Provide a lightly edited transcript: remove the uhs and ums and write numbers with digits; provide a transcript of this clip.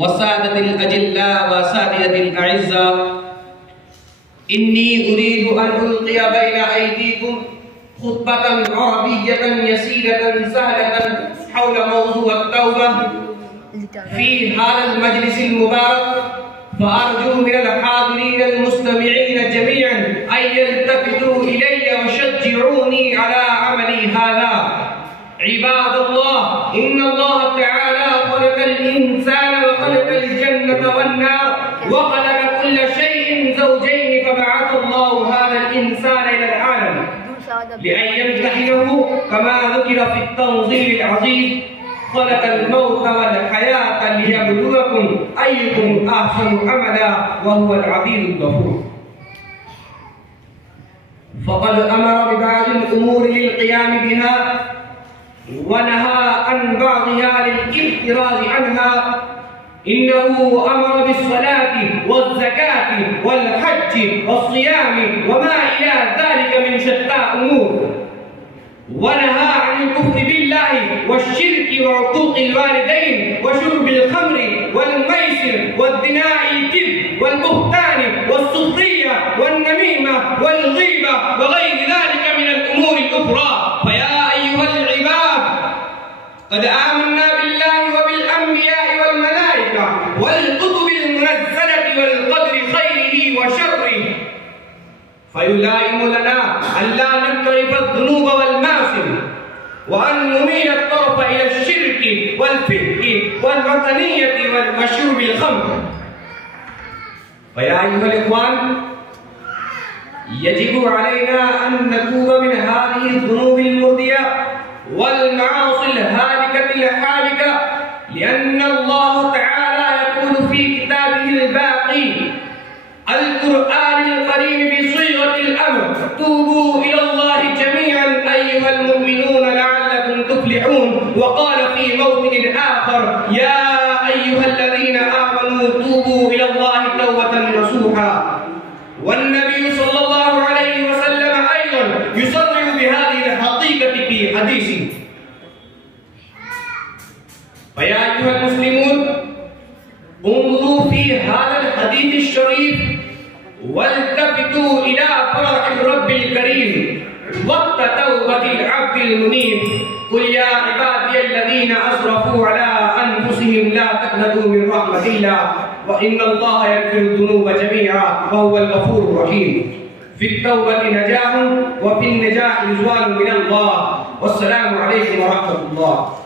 وسادة الأجلاء وأساتذة الأعزاء، إني أريد أن ألقي بين أيديكم خطبة عربية يسيرة سهلة حول موضوع التوبة في هذا المجلس المبارك، فأرجو من الحاضرين المستمعين جميعا أن يلتفتوا إلي ويشجعوني على عملي هذا. عباد الله، إن الله تعالى خلق الإنسان وخلق الجنة والنار وخلق كل شيء زوجين، فبعث الله هذا الإنسان إلى العالم لأن يمتحنه كما ذكر في التنزيل العزيز: خلق الموت والحياة ليبلوكم أيكم أحسن عملا وهو العزيز الغفور. فقد أمر ببعض الأمور للقيام بها ونهى عن بعضها للاحتراز عنها. إنه أمر بالصلاة والزكاة والحج والصيام وما إلى ذلك من شتى أمور، ونهى عن الكفر بالله والشرك وعقوق الوالدين وشرب الخمر والميسر والدناء الكذب والبهتان والسخرية والنميمة والغيبة وغير ذلك من الأمور الأخرى. فيا أيها العباد، قد آمنا بالله وبالأنبياء والملائكة والكتب المنزلة والقدر خيره وشره، فيلائم لنا أن لا نقترف الذنوب والمعاصي وأن نميل الطرف إلى الشرك والفسق والوثنية وشرب الخمر. فيا أيها الإخوان، يجب علينا أن نتوب من هذه الذنوب المؤذية والمعاصي الهالكة الحالكة، لأن الله تعالى يقول في كتابه الباقي القرآن الكريم بصيغة الأمر: توبوا إلى الله جميعا أيها المؤمنون لعلكم تفلحون. وقال في موطن آخر: يا أيها الذين آمنوا توبوا إلى الله توبة نصوحا. والنبي صلى الله عليه وسلم أيضا يصرح بهذه الحقيقة في حديثه. فيا أيها المسلمون، انظروا في هذا الحديث الشريف والتفتوا إلى فرح الرب الكريم وقت توبة العبد المنيب. قل يا عبادي الذين أسرفوا على أنفسهم لا تقنطوا من رحمة الله وإن الله يغفر الذنوب جميعا وهو الغفور الرحيم. في التوبة نجاح وفي النجاح رضوان من الله. والسلام عليكم ورحمة الله.